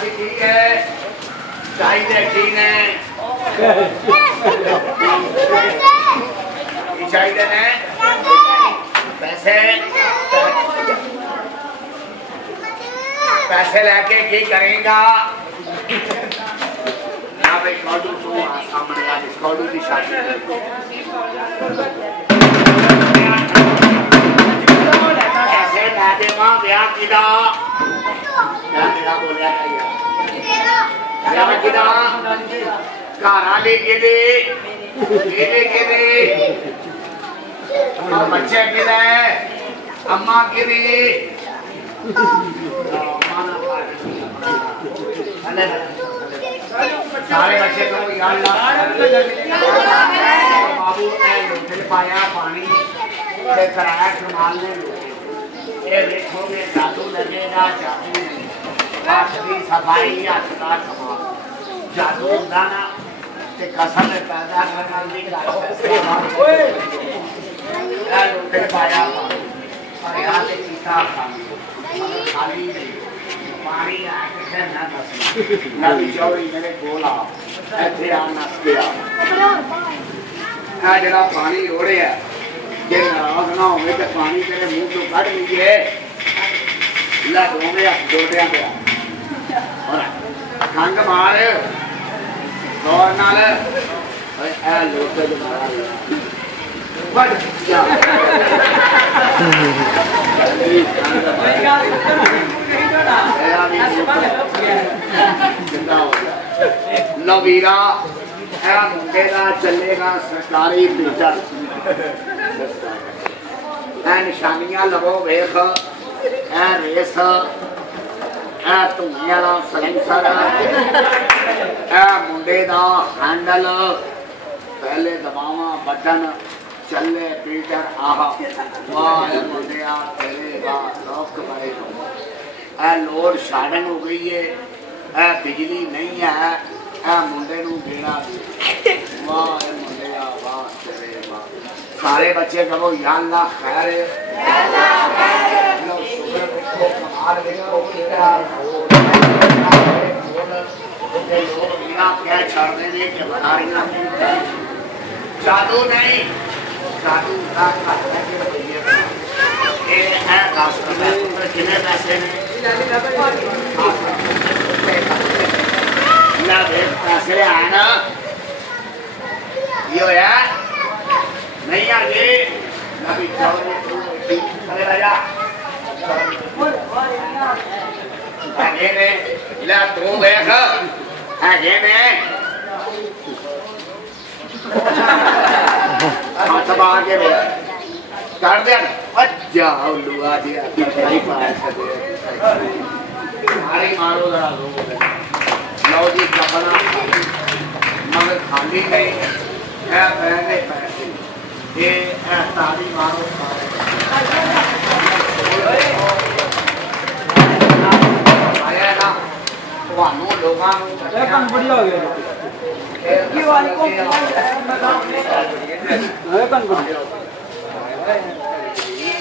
जी ठीक है चाहिए ठीक है चाहिए ने पैसे पैसे लेके की करेगा यहाँ पे कौडू तो सामने आज कौडू की शादी पैसे ला दे वहाँ ब्याह किदा क्या मेरा बोलिया करिए ब्याह किदा कारा ले के दे बच्चे के लिए अम्मा के लिए सारे बच्चे को बाबू ने पाया पानी कराया कमाल ने ये देखोगे जादू लगेगा जादू नहीं सफाई का कमाल जादू दाना कसम पैदा पाया और यहाँ से चीता खाली पानी नदी चौड़ी मेरे कोल नस गया जरा पानी ओढ़े है जे नाराज ना हो तो पानी तेरे मुंह तो कट लीजिए ला दोवे डोडिया पे और खंग मार और नाल ए लोग तो बड़ जा लो वीरा ए मुंडे दा चलेगा सरकारी टीचर ए निशानियां लगो वेख ए रेस धुएं वाला सलेंसर मुंडे का हैंडल पहले दबावा बटन चले पीटर आह वाह मुंडिया तेरे लॉक बड़े लोड शार्डिंग हो गई है बिजली नहीं है मुंडे नूं देना वाह मुंडिया वाह तेरे वाह सारे बच्चे कहो या अल्लाह खैर जादू नहीं जादू कितने पैसे पैसे है ना ये है नहीं आगे राजा तू देख है कर दे जाओ लुआ जी मारो लो जी कपड़ा मगर खाली नहीं है पहले पैसे ये ताली मारो आया ना ਤੁਹਾਨੂੰ ਲੋਕਾਂ ਨੂੰ ਇਹ ਕੰਮ ਬੜੀਆ ਹੋ ਗਿਆ ਕੀ ਵਾਲੀ ਕੋ ਇਹ ਕੰਮ ਬੜੀਆ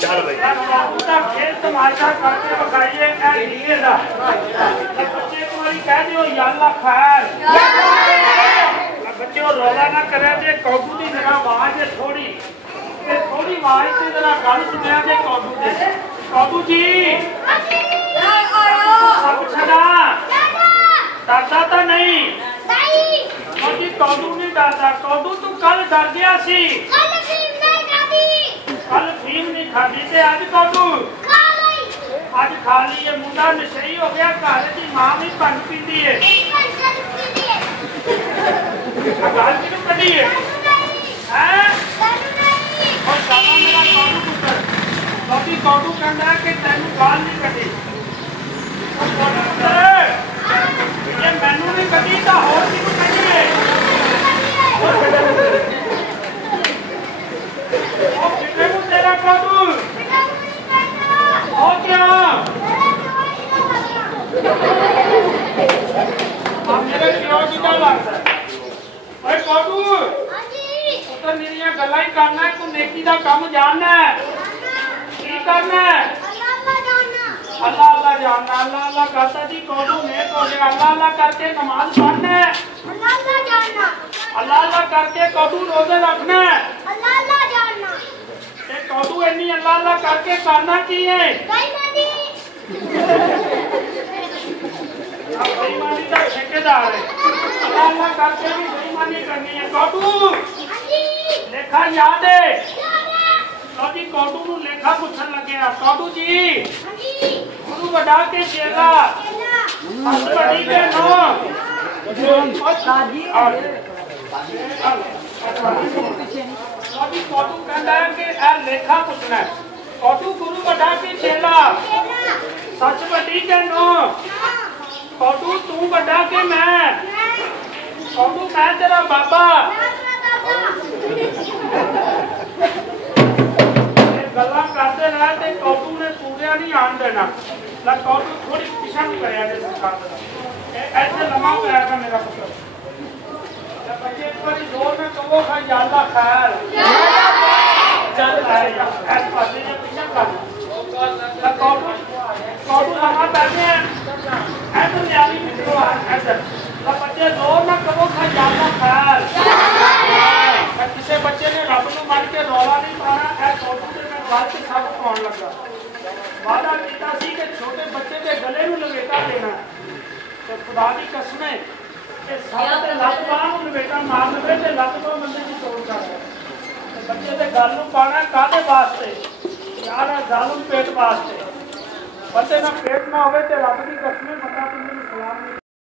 चल भाई उसका खेल तमाशा करके बखाइए ए लीए दा बच्चे को वाली कह दियो या अल्लाह खैर बच्चे को रोला ना करे जे कौगू दी जरा आवाज है थोड़ी आवाज से जरा गल सुनिया जे कौगू दे कौगू जी सब छड़ा दादा तो नहीं कौगू नहीं दादा कौगू तू कल डर गया सी कल फीम नहीं खाधी ते आज कौडू आज खा ली ये मुंडा नशई हो गया घर की मां भी भंग पीती है गाल की कटी है और साला मेरा कौडू पुत्र बाकी कौडू कहना कि तेन गाल नहीं कटी ये मैनू नहीं कटी तो होर किनू कटी है तेरा कौडू हो क्या आप मेरे क्यों कितना लगता है भाई कौडू तो मेरी गल्ला ही करना है तू नेकी दा काम जानना है की करना है अल्लाह अल्लाह जानना, अल्लाह अल्लाह करता जी कौटू नेक हो गया। अल्लाह अल्लाह करके नमाज पढ़ना है, अल्लाह अल्लाह जानना, अल्लाह अल्लाह करके कौटू रोजे रखना है। अल्लाह अल्लाह जानना, ते कौटू इन्नी अल्लाह अल्लाह करके करना की है? बेईमानी, बेईमानी का ठेकेदार है। अल्लाह अल्लाह करके भी बेईमानी करनी है। कौटू हाजी लेखा याद है? यारा, लो जी कौटू नूं लेखा पूछन लगे आ। कौटू जी हाजी गुरु वडा के चेला केला, हस बड़ी के नो अभी कौटू कहता है कि ए लेखा पूछना है। कौटू गुरु वडा के चेला केला, सच बड़ी के नो कौटू तू वडा के मैं कौटू मैं तेरा बाबा। गल्ला करते रहे ते कौटू ने पूरे नहीं आन देना। ला कौटू थोड़ी पिछा भी करया दे सरकार दा। ऐसे लम्हा पैर का मेरा पुत्र। बच्चे एक बारी जोर में कहो भाई अल्लाह खैर चल आएगा ऐसे पासे ये पीछे कर ला कौटू लम्हा पैसे हैं ऐसे न्याली मित्रों ऐसे ला बच्चे जोर में कहो भाई अल्लाह खैर किसी बच्चे ने रब नूं मार के रौला नहीं पाना। ऐ कौटू दे मैं गल ते सब पाउण लगा। वादा कीता सी कि छोटे बच्चे के गले नूं लपेटा देना ते खुदा दी कसम है कि सब ते लत बांह नूं लपेटा मार लवे ते लत बांह बंदे दी तोड़ कर दे। बच्चे दे गल नूं पाना काहदे वास्ते? यार जालम पेट वास्ते। बंदे ना पेट ना होवे ते रब दी कसम है बंदा